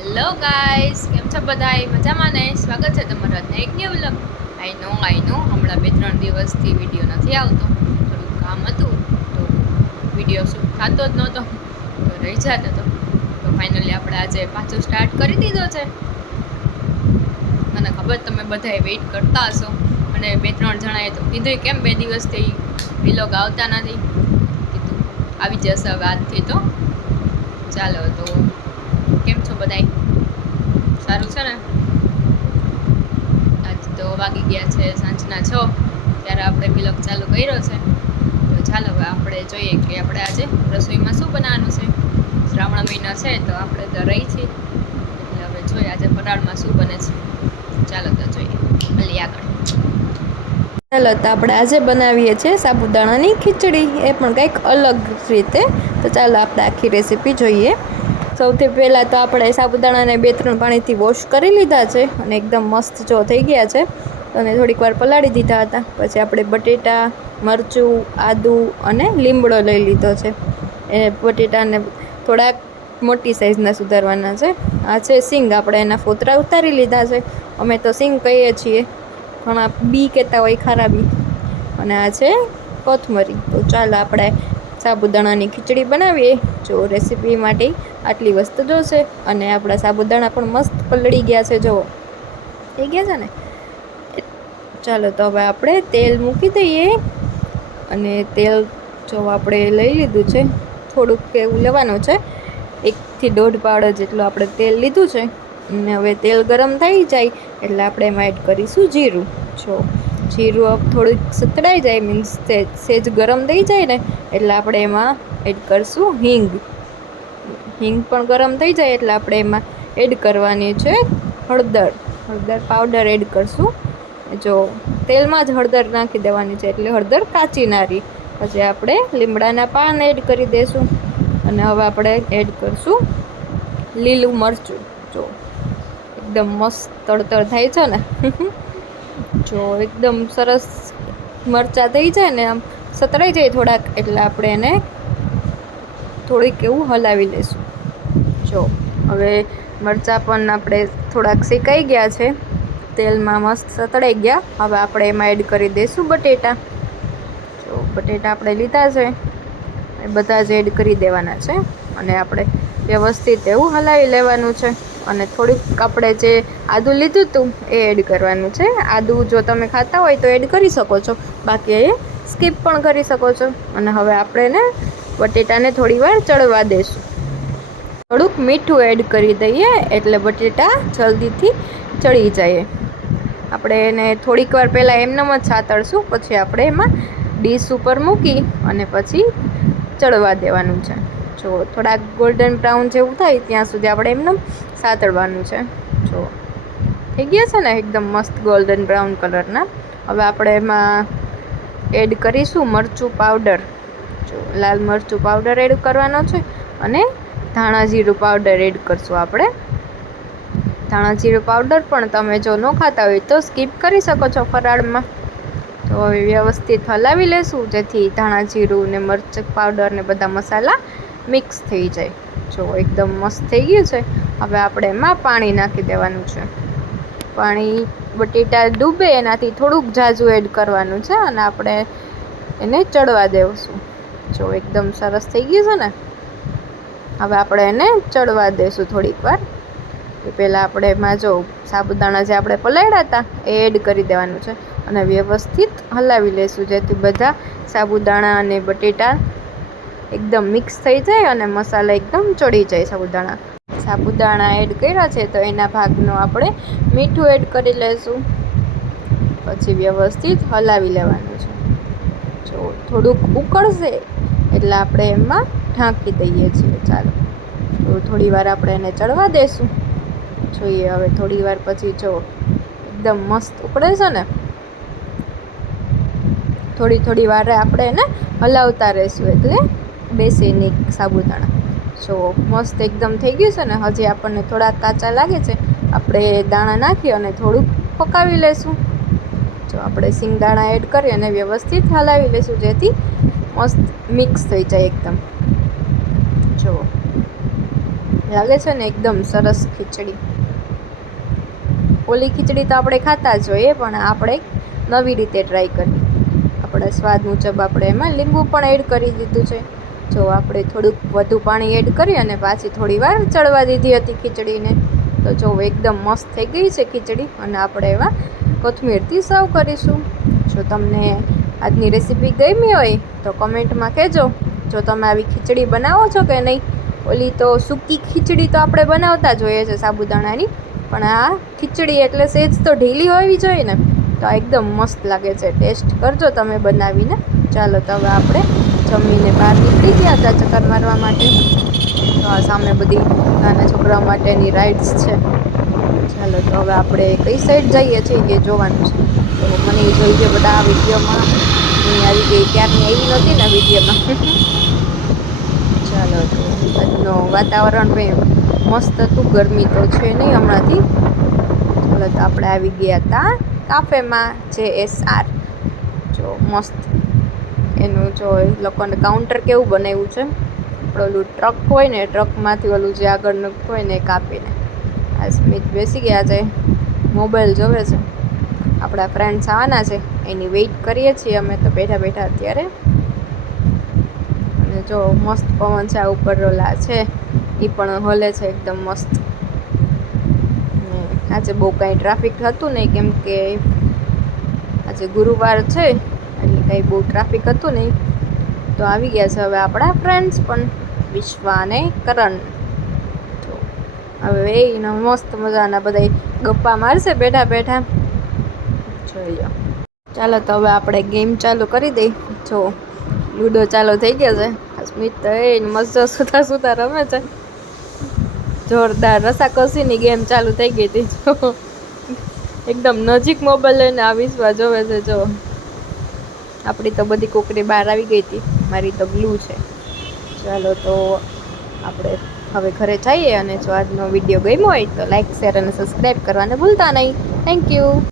Hello guys કેમ છો બધાય? મજામાં ને? સ્વાગત છે તમારા આજના એક ન્યૂ વ્લોગ આઈ નો આઈ નો હમણાં બે, ત્રણ દિવસથી વીડિયો નથી આવતો. થોડુંક કામ હતું, તો વીડિયો શૂટ થતો જ નહોતો. તો રહી જતો હતો. તો ફાઇનલી આપણે આજે પાછો સ્ટાર્ટ કરી દીધો છે. મને ખબર તમે બધાએ વેઇટ કરતા હશો. અને બે, ત્રણ જણાએ તો કીધું, કેમ બે દિવસથી વિલોગ આવતા નથી? કીધું, આવી જશે હવે આજથી તો. ચાલો, તો કેમ છો બધાય? સારું છે ને? આજ તો વાગી ગયા છે સાંજના છ, ત્યારે આપણે વિલોગ ચાલુ કર્યો છે. તો ચાલો હવે આપણે જોઈએ કે આપણે આજે રસોઈમાં શું બનાવવાનું છે. શ્રાવણ મહિનો છે તો આપણે તો રહી છીએ. એટલે હવે જોઈએ આજે ફરાળમાં શું બને છે. ચાલો તો જોઈએ. ભલે આગળ. ચાલો તો આપણે આજે બનાવીએ છીએ સાબુદાણાની ખીચડી. એ પણ કંઈક અલગ રીતે. તો ચાલો આપણે આખી રેસીપી જોઈએ. સૌથી પહેલાં તો આપણે સાબુદાણાને બે ત્રણ પાણીથી વોશ કરી લીધા છે અને એકદમ મસ્ત જો થઈ ગયા છે. અને થોડીક વાર પલાળી દીધા હતા. પછી આપણે બટેટા, મરચું, આદું અને લીમડો લઈ લીધો છે. એ બટેટાને થોડાક મોટી સાઈઝના સુધારવાના છે. આ છે સિંગ. આપણે એના ફોતરા ઉતારી લીધા છે. અમે તો સિંગ કહીએ છીએ. ઘણા બી કહેતા હોય ખારા બી. અને આ છે કોથમરી. તો ચાલો આપણે સાબુદાણાની ખીચડી બનાવીએ. જો રેસીપી માટે આટલી વસ્તુ જોશે અને આપણા સાબુદાણા પણ મસ્ત પલળી ગયા છે જો થઈ ગયા છે ને? ચાલો તો હવે આપણે તેલ મૂકી દઈએ અને તેલ જો આપણે લઈ લીધું છે, થોડુંક એવું લેવાનું છે, એકથી દોઢ પાડો જેટલું આપણે તેલ લીધું છે. અને હવે તેલ ગરમ થઈ જાય એટલે આપણે એમાં એડ કરીશું જીરું. જો જીરું થોડુંક સતડાઈ જાય મીન્સ સેજ ગરમ થઈ જાય ને, એટલે આપણે એમાં એડ કરશું હિંગ. હિંગ પણ ગરમ થઈ જાય, એટલે આપણે એમાં એડ કરવાની છે હળદર. હળદર પાવડર એડ કરશું. જો તેલમાં જ હળદર નાખી દેવાની છે, એટલે હળદર કાચી નારી પછી આપણે લીમડાના પાન એડ કરી દઈશું અને હવે આપણે એડ કરશું લીલું મરચું. જો, એકદમ મસ્ત તળતળ થાય છે ને. જો એકદમ સરસ મરચાં થઈ જાય ને આમ સતરાઈ જાય થોડાક, એટલે આપણે એને થોડીક એવું હલાવી લઈશું. જો, હવે મરચાં પણ આપણે થોડાક શેકાઈ ગયા છે. તેલમાં મસ્ત સતળાઈ ગયા. હવે આપણે એમાં એડ કરી દઈશું બટેટા. જો, બટેટા આપણે લીધા છે. એ બધા જ એડ કરી દેવાના છે. અને આપણે વ્યવસ્થિત એવું હલાવી લેવાનું છે. અને થોડીક આપણે જે આદું લીધું હતું એ એડ કરવાનું છે. આદું જો તમે ખાતા હોય તો એડ કરી શકો છો. બાકી એ સ્કીપ પણ કરી શકો છો. અને હવે આપણે એને બટેટાને થોડીવાર ચડવા દઈશું થોડુંક મીઠું એડ કરી દઈએ એટલે બટેટા જલ્દીથી ચડી જાય. આપણે એને થોડીક વાર પહેલાં એમનેમ જ છાતળશું, પછી આપણે એમાં ડીશ ઉપર મૂકી અને પછી ચડવા દેવાનું છે. જો, થોડાક ગોલ્ડન બ્રાઉન જેવું થાય ત્યાં સુધી આપણે એમને સાતળવાનું છે. જો, થઈ ગયા છે ને એકદમ મસ્ત ગોલ્ડન બ્રાઉન કલરના હવે આપણે એમાં એડ કરીશું મરચું પાવડર જો, લાલ મરચું પાવડર એડ કરવાનો છે અને ધાણા જીરું પાવડર એડ કરશું આપણે. ધાણા જીરું પાવડર પણ તમે જો ન ખાતા હોય તો સ્કીપ કરી શકો છો ફરાળમાં. તો વ્યવસ્થિત હલાવી લેશું, જેથી ધાણા જીરું ને મરચ પાવડર ને બધા મસાલા મિક્સ થઈ જાય. જો, એકદમ મસ્ત થઈ ગયું છે. હવે આપણે એમાં પાણી નાખી દેવાનું છે. પાણી બટેટા ડૂબે, એનાથી થોડુંક ઝાઝું એડ કરવાનું છે અને આપણે એને ચડવા દેવશું જો, એકદમ સરસ થઈ ગયું છે ને? હવે આપણે એને ચડવા દઈશું થોડીક વાર. એ પહેલાં આપણે એમાં જો, સાબુદાણા જે આપણે પલાળ્યા હતા, એ એડ કરી દેવાનું છે. અને વ્યવસ્થિત હલાવી લેશું, જેથી બધા સાબુદાણા અને બટેટા એકદમ મિક્સ થઈ જાય અને મસાલા એકદમ ચડી જાય સાબુદાણા. સાબુદાણા એડ કર્યા છે તો એના ભાગનું આપણે મીઠું એડ કરી લઈશું પછી વ્યવસ્થિત હલાવી લેવાનું છે. જો થોડુંક ઉકળશે એટલે આપણે એમાં ઢાંકી દઈએ છીએ. ચાલો, તો થોડી વાર આપણે એને ચડવા દેશું. જોઈએ હવે થોડી વાર પછી જો એકદમ મસ્ત ઉકળે છે ને, થોડી થોડી વારે આપણે એને હલાવતા રહીશું એટલે બેસે નહીં સાબુદાણા. જો મસ્ત એકદમ થઈ ગયું છે ને, હજી આપણને થોડા કાચા લાગે છે. આપણે દાણા નાખી અને થોડુંક પકાવી લઈશું જો, આપણે સિંગદાણા એડ કરી અને વ્યવસ્થિત હલાવી લઈશું જેથી મસ્ત મિક્સ થઈ જાય એકદમ. જો, લાગે છે ને, એકદમ સરસ ખીચડી. ઓલી ખીચડી તો આપણે ખાતા જ હોઈએ, પણ આપણે નવી રીતે ટ્રાય કરી. આપણા સ્વાદ મુજબ આપણે એમાં લીંબુ પણ એડ કરી દીધું છે. જો આપણે થોડુંક વધુ પાણી એડ કરી અને પાછી થોડી વાર ચડવા દીધી હતી ખીચડીને, તો જો એકદમ મસ્ત થઈ ગઈ છે ખીચડી અને આપણે એવા કોથમીરથી સર્વ કરીશું. જો તમને આજની રેસીપી ગમી હોય તો કમેન્ટમાં કહેજો. જો તમે આવી ખીચડી બનાવો છો કે નહીં, ઓલી તો સૂકી ખીચડી તો આપણે બનાવતા જ હોઈએ છીએ સાબુદાણાની, પણ આ ખીચડી એટલે સેજ તો ઢીલી હોવી જોઈએ ને, તો આ એકદમ મસ્ત લાગે છે. ટેસ્ટ કરજો તમે બનાવીને. ચાલો તો હવે આપણે જમીને બહાર નીકળી ગયા હતા ચક્કર મારવા માટે. તો આ સામે બધી નાના છોકરાઓ માટેની રાઇડ્સ છે. ચાલો, તો હવે આપણે કઈ સાઈડ જઈએ છીએ એ જોવાનું છે. તો મને એ જોઈ છે બધા આ વિડીયોમાં. આવી ગઈ ક્યારની આવી નહોતી ને વિડીયોમાં. ચાલો, તો આજનો વાતાવરણ પણ મસ્ત હતું, ગરમી તો છે નહીં હમણાંથી. ચાલો, તો આપણે આવી ગયા હતા કાફેમાં જે એસ આર જો, મસ્ત. એનું જો લોકોને કાઉન્ટર કેવું બનાવ્યું છે, આપણે ઓલું ટ્રક હોય ને ટ્રકમાંથી ઓલું જે આગળનું હોય ને એ કાપીને. આ સ્મિત બેસી ગયા છે મોબાઈલ જોવે છે. આપણા ફ્રેન્ડ્સ આવવાના છે, એની વેઇટ કરીએ છીએ અમે તો બેઠા બેઠા અત્યારે. અને જો મસ્ત પવન છે, આ ઉપર રોલા છે, એ પણ હલે છે, એકદમ મસ્ત. આજે બહુ કાંઈ ટ્રાફિક હતું નહીં, કેમ કે આજે ગુરુવાર છે કંઈ બહુ ટ્રાફિક હતું નહીં. તો આવી ગયા છે હવે આપણા ફ્રેન્ડ્સ પણ, વિશ્વા અને કરણ. તો હવે એનો મસ્ત મજાના બધા ગપ્પા મારશે બેઠા બેઠા. જોઈએ ચાલો તો હવે આપણે ગેમ ચાલુ કરી દઈ. જો લૂડો ચાલુ થઈ ગયો છે. સ્મિત તો એ મસ્ત સુતા સુતા રમે છે. જોરદાર રસાકસીની ગેમ ચાલુ થઈ ગઈ હતી. જો. એકદમ નજીક મોબાઈલ લઈને આ વિશ્વા જોવે છે, જો. આપણી તો બધી કોકરી બહાર આવી ગઈ હતી. મારી તો બ્લુ છે. ચાલો તો આપણે હવે ઘરે જઈએ અને જો આજનો વીડિયો ગમ્યો હોય તો લાઈક શેર અને સબસ્ક્રાઈબ કરવાને ભૂલતા નહીં. Thank you